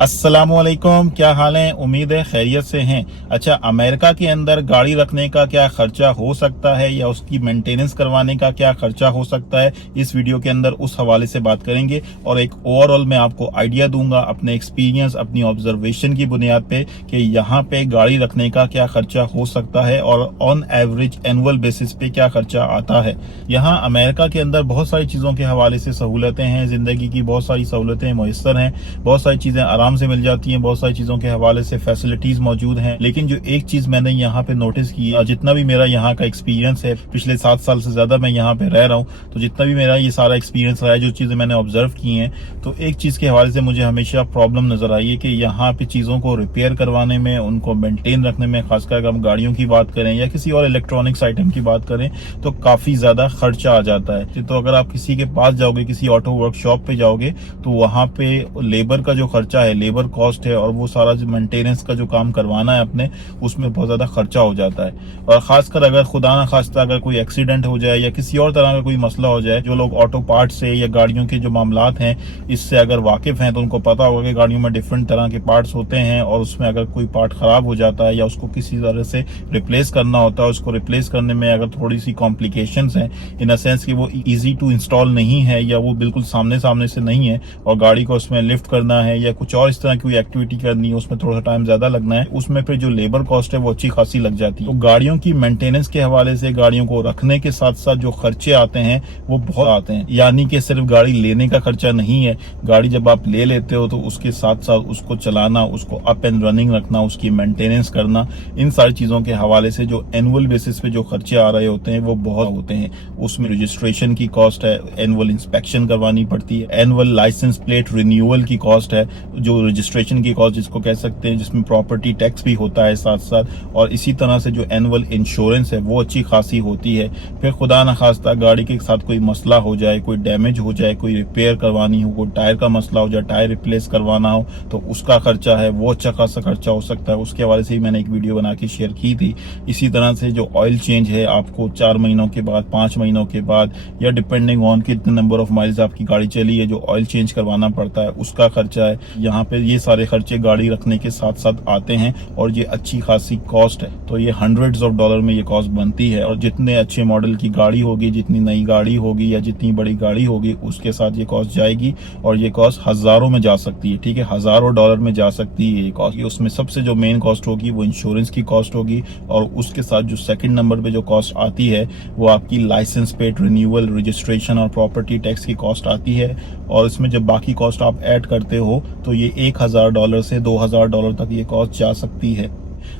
अस्सलामुअलैकुम, क्या हाल है। उम्मीद है खैरियत से हैं। अच्छा, अमेरिका के अंदर गाड़ी रखने का क्या खर्चा हो सकता है या उसकी मेंटेनेंस करवाने का क्या खर्चा हो सकता है, इस वीडियो के अंदर उस हवाले से बात करेंगे और एक ओवरऑल मैं आपको आइडिया दूंगा अपने एक्सपीरियंस, अपनी ऑब्जर्वेशन की बुनियाद पे कि यहाँ पे गाड़ी रखने का क्या खर्चा हो सकता है और ऑन एवरेज एनुअल बेसिस पे क्या खर्चा आता है। यहाँ अमेरिका के अंदर बहुत सारी चीजों के हवाले से सहूलतें हैं, जिंदगी की बहुत सारी सहूलतें मुयस्सर हैं, बहुत सारी चीजें आराम से मिल जाती हैं, बहुत सारी चीजों के हवाले से फैसिलिटीज मौजूद हैं। लेकिन जो एक चीज मैंने यहाँ पे नोटिस की है, जितना भी मेरा यहाँ का एक्सपीरियंस है, पिछले 7 साल से ज्यादा मैं यहाँ पे रह रहा हूँ, तो जितना भी मेरा ये सारा एक्सपीरियंस रहा है, जो चीजें मैंने ऑब्जर्व की हैं, तो एक चीज के हवाले से मुझे हमेशा प्रॉब्लम नजर आई है कि यहाँ पे चीजों को रिपेयर करवाने में, उनको मेंटेन रखने में, खासकर अगर हम गाड़ियों की बात करें या किसी और इलेक्ट्रॉनिक्स आइटम की बात करें, तो काफी ज्यादा खर्चा आ जाता है। तो अगर आप किसी के पास जाओगे, किसी ऑटो वर्कशॉप पे जाओगे, तो वहां पे लेबर का जो खर्चा है, लेबर कॉस्ट है, और वो सारा जो मेंटेनेंस का जो काम करवाना है अपने, उसमें बहुत ज्यादा खर्चा हो जाता है। और खासकर अगर खुदा ना खास्ता अगर कोई एक्सीडेंट हो जाए या किसी और तरह का कोई मसला हो जाए, जो लोग ऑटो पार्ट से या गाड़ियों के जो मामलात हैं इससे अगर वाकिफ हैं, तो उनको पता होगा कि गाड़ियों में डिफरेंट तरह के पार्ट्स होते हैं और उसमें अगर कोई पार्ट खराब हो जाता है या उसको किसी तरह से रिप्लेस करना होता है, उसको रिप्लेस करने में अगर थोड़ी सी कॉम्प्लिकेशंस हैं, इन अ सेंस कि वो इजी टू इंस्टॉल नहीं है या वो बिल्कुल सामने सामने से नहीं है और गाड़ी को उसमें लिफ्ट करना है या कुछ और इस तरह की कोई एक्टिविटी करनी है, उसमें थोड़ा टाइम ज्यादा लगना है, उसमें फिर जो लेबर कॉस्ट है वो अच्छी खासी लग जाती है। तो गाड़ियों की मेंटेनेंस के हवाले से, गाड़ियों को रखने के साथ साथ जो खर्चे आते हैं वो बहुत आते हैं। यानी कि सिर्फ गाड़ी लेने का खर्चा नहीं है, गाड़ी जब आप ले लेते हो तो उसके साथ साथ उसको चलाना, उसको अप एंड रनिंग रखना, उसकी मेंटेनेंस करना, इन सारी चीजों के हवाले से जो एनुअल बेसिस पे जो खर्चे आ रहे होते हैं वो बहुत होते हैं। उसमें रजिस्ट्रेशन की कॉस्ट है, एनुअल इंस्पेक्शन करवानी पड़ती है, एनुअल लाइसेंस प्लेट रिन्यूअल की कॉस्ट है, जो रजिस्ट्रेशन की कॉस्ट जिसको कह सकते हैं, जिसमें प्रॉपर्टी टैक्स भी होता है साथ साथ, और इसी तरह से जो एनुअल इंश्योरेंस है वो अच्छी खासी होती है। फिर खुदा न खास्ता गाड़ी के साथ कोई मसला हो जाए, कोई डैमेज हो जाए, कोई रिपेयर करवानी हो, कोई टायर का मसला हो जाए, टायर रिप्लेस करवाना हो, तो उसका खर्चा है वो अच्छा खासा खर्चा हो सकता है। उसके हवाले से ही मैंने एक वीडियो बना के शेयर की थी। इसी तरह से जो ऑयल चेंज है, आपको 4 महीनों के बाद, 5 महीनों के बाद, या डिपेंडिंग ऑन कितने नंबर ऑफ माइल्स आपकी गाड़ी चली है, जो ऑयल चेंज करवाना पड़ता है उसका खर्चा है। यहाँ पे ये सारे खर्चे गाड़ी रखने के साथ साथ आते हैं और ये अच्छी खासी कॉस्ट है। तो ये हंड्रेड्स ऑफ डॉलर में ये कॉस्ट बनती है, और जितने अच्छे मॉडल की गाड़ी होगी, जितनी नई गाड़ी होगी या जितनी बड़ी गाड़ी होगी, उसके साथ ये कॉस्ट जाएगी और ये कॉस्ट हजारों में जा सकती है। ठीक है, हजारों डॉलर में जा सकती है ये कॉस्ट। उसमें सबसे जो मेन कॉस्ट होगी वो इंश्योरेंस की कॉस्ट होगी, और उसके साथ जो सेकंड नंबर पे जो कॉस्ट आती है वो आपकी लाइसेंस प्लेट रिन्यूअल, रजिस्ट्रेशन और प्रॉपर्टी टैक्स की कॉस्ट आती है। और इसमें जब बाकी कॉस्ट आप ऐड करते हो तो ये $1000 से $2000 तक ये कॉस्ट जा सकती है।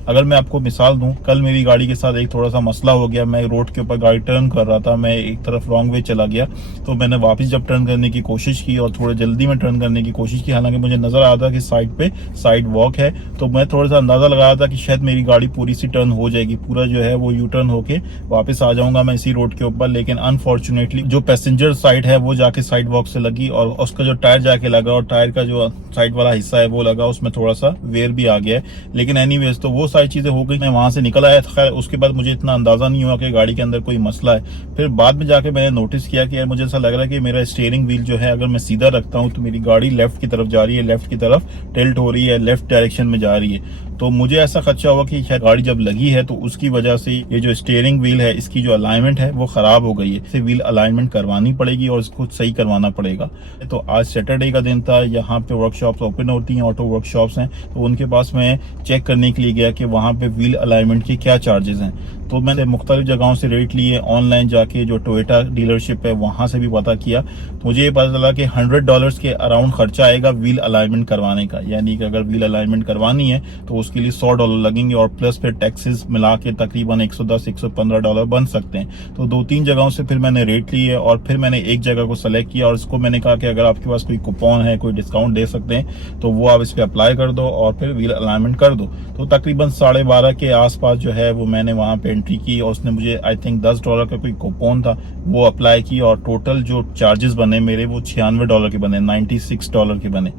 अगर मैं आपको मिसाल दूं, कल मेरी गाड़ी के साथ एक थोड़ा सा मसला हो गया। मैं रोड के ऊपर गाड़ी टर्न कर रहा था, मैं एक तरफ रॉन्ग वे चला गया, तो मैंने वापस जब टर्न करने की कोशिश की और थोड़े जल्दी में टर्न करने की कोशिश की, हालांकि मुझे नजर आ था कि साइड पे साइड वॉक है, तो मैं थोड़ा सा अंदाजा लगाया था कि शायद मेरी गाड़ी पूरी सी टर्न हो जाएगी, पूरा जो है वो यू टर्न होके वापस आ जाऊंगा मैं इसी रोड के ऊपर। लेकिन अनफॉर्चुनेटली जो पैसेंजर साइड है वो जाके साइड वॉक से लगी और उसका जो टायर जाके लगा और टायर का जो साइड वाला हिस्सा है वो लगा, उसमें थोड़ा सा वेयर भी आ गया है। लेकिन एनीवेज तो वो सारी चीजें हो गई, मैं वहां से निकल आया। खैर उसके बाद मुझे इतना अंदाजा नहीं हुआ कि गाड़ी के अंदर कोई मसला है। फिर बाद में जाके मैंने नोटिस किया कि यार मुझे ऐसा लग रहा है कि मेरा स्टीयरिंग व्हील जो है, अगर मैं सीधा रखता हूं तो मेरी गाड़ी लेफ्ट की तरफ जा रही है, लेफ्ट की तरफ टिल्ट हो रही है, लेफ्ट डायरेक्शन में जा रही है। तो मुझे ऐसा खदशा हुआ कि शायद गाड़ी जब लगी है तो उसकी वजह से ये जो स्टीयरिंग व्हील है, इसकी जो अलाइनमेंट है वो खराब हो गई है। इसे व्हील अलाइनमेंट करवानी पड़ेगी और इसको सही करवाना पड़ेगा। तो आज सैटरडे का दिन था, यहाँ पे वर्कशॉप्स ओपन होती हैं, ऑटो वर्कशॉप्स हैं, तो उनके पास मैं चेक करने के लिए गया कि वहां पे व्हील अलाइनमेंट के क्या चार्जेस हैं। तो मैंने मुख्तलिफ जगहों से रेट लिए, ऑनलाइन जाके जो टोयोटा डीलरशिप है वहां से भी पता किया, तो मुझे ये पता चला कि $100 के अराउंड खर्चा आएगा व्हील अलाइनमेंट करवाने का। यानी कि अगर व्हील अलाइनमेंट करवानी है तो उसके लिए $100 लगेंगे और प्लस फिर टैक्सेस मिला के तकरीबन $110-115 बन सकते हैं। तो 2-3 जगहों से फिर मैंने रेट लिए और फिर मैंने एक जगह को सेलेक्ट किया और इसको मैंने कहा कि अगर आपके पास कोई कूपन है, कोई डिस्काउंट दे सकते हैं तो वो आप इस पर अप्लाई कर दो और फिर व्हील अलाइनमेंट कर दो। तो तकरीबन 12:30 के आसपास जो है वो मैंने वहां पे एंट्री की और उसने मुझे आई थिंक $10 का कोई कूपन था वो अप्लाई की, और टोटल जो चार्जेस बने मेरे वो $96 के बने, $96 के बने।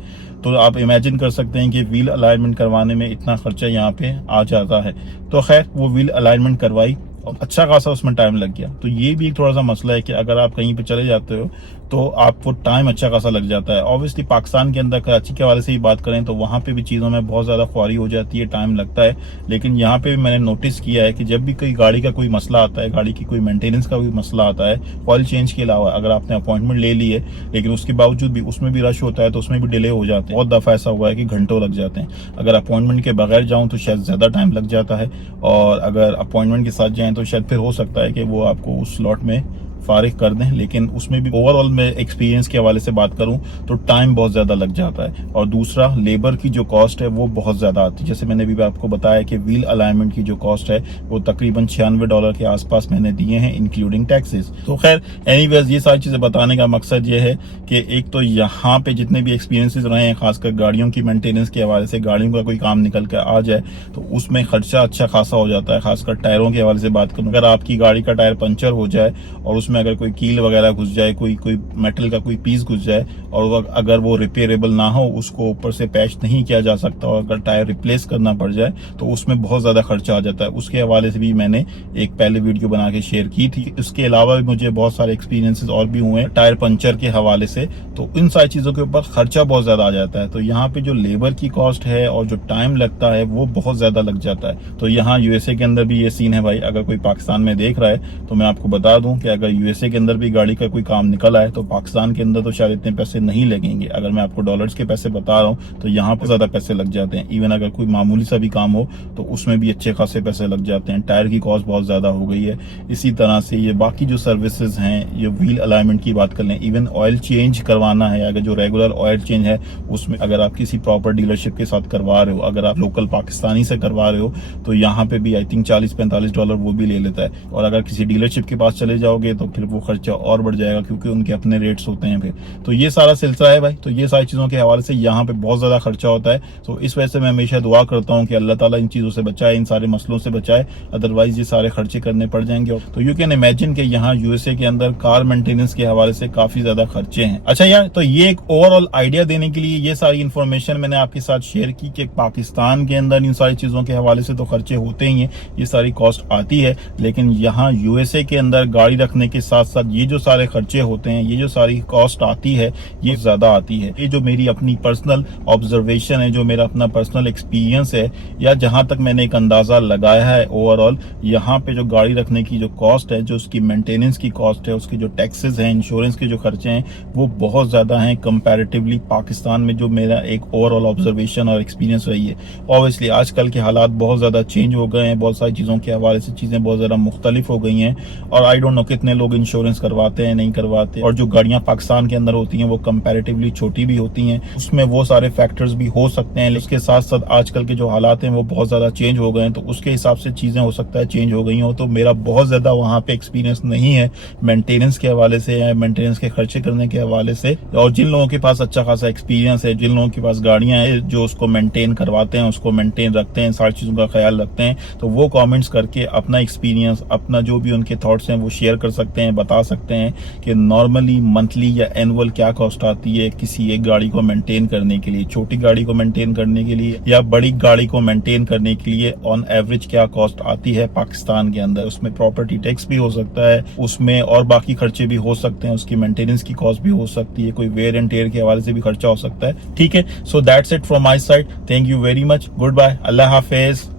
तो आप इमेजिन कर सकते हैं कि व्हील अलाइनमेंट करवाने में इतना खर्चा यहाँ पे आ जाता है। तो खैर वो व्हील अलाइनमेंट करवाई और अच्छा खासा उसमें टाइम लग गया। तो ये भी एक थोड़ा सा मसला है कि अगर आप कहीं पे चले जाते हो तो आपको टाइम अच्छा खासा लग जाता है। ऑब्वियसली पाकिस्तान के अंदर कराची के हवाले से ही बात करें तो वहाँ पे भी चीज़ों में बहुत ज़्यादा ख्वारी हो जाती है, टाइम लगता है। लेकिन यहाँ पे भी मैंने नोटिस किया है कि जब भी कोई गाड़ी का कोई मसला आता है, गाड़ी की कोई मेंटेनेंस का कोई मसला आता है, ऑयल चेंज के अलावा अगर आपने अपॉइंटमेंट ले ली है लेकिन उसके बावजूद भी उसमें भी रश होता है तो उसमें भी डिले हो जाते हैं। बहुत दफ़ा ऐसा हुआ है कि घंटों लग जाते हैं। अगर अपॉइंटमेंट के बगैर जाऊँ तो शायद ज़्यादा टाइम लग जाता है, और अगर अपॉइंटमेंट के साथ जाएँ तो शायद फिर हो सकता है कि वो आपको उस स्लॉट में फारिग कर दें। लेकिन उसमें भी ओवरऑल मैं एक्सपीरियंस के हवाले से बात करूं तो टाइम बहुत ज़्यादा लग जाता है। और दूसरा, लेबर की जो कॉस्ट है वो बहुत ज़्यादा आती है। जैसे मैंने भी आपको बताया कि व्हील अलाइनमेंट की जो कॉस्ट है वो तकरीबन $96 के आसपास मैंने दिए हैं, इंक्लूडिंग टैक्सेस। तो खैर एनीवेज, ये सारी चीज़ें बताने का मकसद ये है कि एक तो यहाँ पे जितने भी एक्सपीरियंसेस रहे हैं, खासकर गाड़ियों की मेंटेनेंस के हवाले से, गाड़ियों का कोई काम निकल कर आ जाए तो उसमें खर्चा अच्छा खासा हो जाता है। खासकर टायरों के हवाले से बात करूँ, अगर आपकी गाड़ी का टायर पंचर हो जाए और उसमें अगर कोई कील वगैरह घुस जाए, कोई मेटल का कोई पीस घुस जाए और अगर वो रिपेयरेबल ना हो, उसको ऊपर से पैच नहीं किया जा सकता और अगर टायर रिप्लेस करना पड़ जाए तो उसमें बहुत ज्यादा खर्चा आ जाता है। उसके हवाले से भी मैंने एक पहले वीडियो बना के शेयर की थी। इसके अलावा भी मुझे बहुत सारे एक्सपीरियंसेस और भी हुए हैं टायर पंचर के हवाले से। तो इन सारी चीजों के ऊपर खर्चा बहुत ज्यादा आ जाता है। तो यहाँ पे जो लेबर की कॉस्ट है और जो टाइम लगता है वो बहुत ज्यादा लग जाता है। तो यहाँ यूएसए के अंदर भी ये सीन है भाई। अगर कोई पाकिस्तान में देख रहा है तो मैं आपको बता दूं कि अगर यूएसए के अंदर भी गाड़ी का कोई काम निकल आए तो पाकिस्तान के अंदर तो शायद इतने पैसे नहीं लगेंगे। अगर मैं आपको डॉलर्स के पैसे बता रहा हूँ तो यहाँ पे ज्यादा पैसे लग जाते हैं। इवन अगर कोई मामूली सा भी काम हो तो उसमें भी अच्छे खासे पैसे लग जाते हैं। टायर की कॉस्ट बहुत ज्यादा हो गई है। इसी तरह से ये बाकी जो सर्विसेज हैं, ये व्हील अलाइनमेंट की बात कर लें, इवन ऑयल चेंज करवाना है, अगर जो रेगुलर ऑयल चेंज है उसमें अगर आप किसी प्रॉपर डीलरशिप के साथ करवा रहे हो, अगर आप लोकल पाकिस्तानी से करवा रहे हो तो यहाँ पे भी आई थिंक $40-45 वो भी ले लेता है। और अगर किसी डीलरशिप के पास चले जाओगे तो फिर वो खर्चा और बढ़ जाएगा क्योंकि उनके अपने रेट्स होते हैं फिर। तो ये सारा सिलसिला है भाई। तो ये सारी चीजों के हवाले से यहाँ पे बहुत ज्यादा खर्चा होता है। तो इस वजह से मैं हमेशा दुआ करता हूँ कि अल्लाह ताला इन चीजों से बचाए, इन सारे मसलों से बचाए, अदरवाइज ये सारे खर्चे करने पड़ जाएंगे। तो यू कैन इमेजिन कि यहाँ यूएसए के अंदर कार मेंटेनेंस के हवाले से काफी ज्यादा खर्चे हैं। अच्छा यार, तो ये एक ओवरऑल आइडिया देने के लिए ये सारी इन्फॉर्मेशन मैंने आपके साथ शेयर की कि पाकिस्तान के अंदर इन सारी चीजों के हवाले से तो खर्चे होते ही हैं, ये सारी कॉस्ट आती है। लेकिन यहाँ यूएसए के अंदर गाड़ी रखने के साथ साथ ये जो सारे खर्चे होते हैं, ये जो सारी कॉस्ट आती है, ये ज्यादा आती है। ये जो मेरी अपनी पर्सनल ऑब्जर्वेशन है, जो मेरा अपना पर्सनल एक्सपीरियंस है, या जहां तक मैंने एक अंदाजा लगाया है ओवरऑल, यहाँ पे जो गाड़ी रखने की जो कॉस्ट है, जो उसकी मेंटेनेंस की कॉस्ट है, उसके जो टैक्सेस हैं, इंश्योरेंस के जो खर्चे हैं, वो बहुत ज्यादा हैं कंपैरेटिवली पाकिस्तान में। जो मेरा एक ओवरऑल ऑब्जर्वेशन और एक्सपीरियंस रही है। ऑब्वियसली आजकल के हालात बहुत ज्यादा चेंज हो गए हैं, बहुत सारी चीजों के हवाले से चीजें बहुत ज्यादा मुख्तलिफ हो गई हैं। और आई डोंट नो कितने लोग इंश्योरेंस करवाते हैं, नहीं करवाते। और जो गाड़ियां पाकिस्तान के अंदर होती हैं वो कंपैरेटिवली छोटी भी होती हैं, उसमें वो सारे फैक्टर्स भी हो सकते हैं। उसके साथ साथ आजकल के जो हालात हैं वो बहुत ज्यादा चेंज हो गए हैं, तो उसके हिसाब से चीजें हो सकता है चेंज हो गई हो। तो मेरा बहुत ज्यादा वहां पे एक्सपीरियंस नहीं है मेंटेनेंस के हवाले से या मेंटेनेंस के खर्चे करने के हवाले से। और जिन लोगों के पास अच्छा खासा एक्सपीरियंस है, जिन लोगों के पास गाड़ियां हैं जो उसको मेंटेन करवाते हैं, उसको मेंटेन रखते हैं, सारी चीजों का ख्याल रखते हैं, तो वो कमेंट्स करके अपना एक्सपीरियंस, अपना जो भी उनके थॉट्स हैं वो शेयर कर सकते हैं, बता सकते हैं कि नॉर्मली मंथली या एनुअल क्या कॉस्ट आती है किसी एक गाड़ी को मेंटेन करने के लिए, छोटी गाड़ी को मेंटेन करने के लिए या बड़ी गाड़ी को मेंटेन करने के लिए ऑन एवरेज क्या कॉस्ट आती है पाकिस्तान के अंदर। उसमें प्रॉपर्टी टैक्स भी हो सकता है, उसमें और बाकी खर्चे भी हो सकते हैं, उसकी मेंटेनेंस की कॉस्ट भी हो सकती है, कोई वेयर एंड टेयर के हवाले से भी खर्चा हो सकता है। ठीक है, so that's it from my side. Thank you very much, good bye, अल्लाह हाफिज।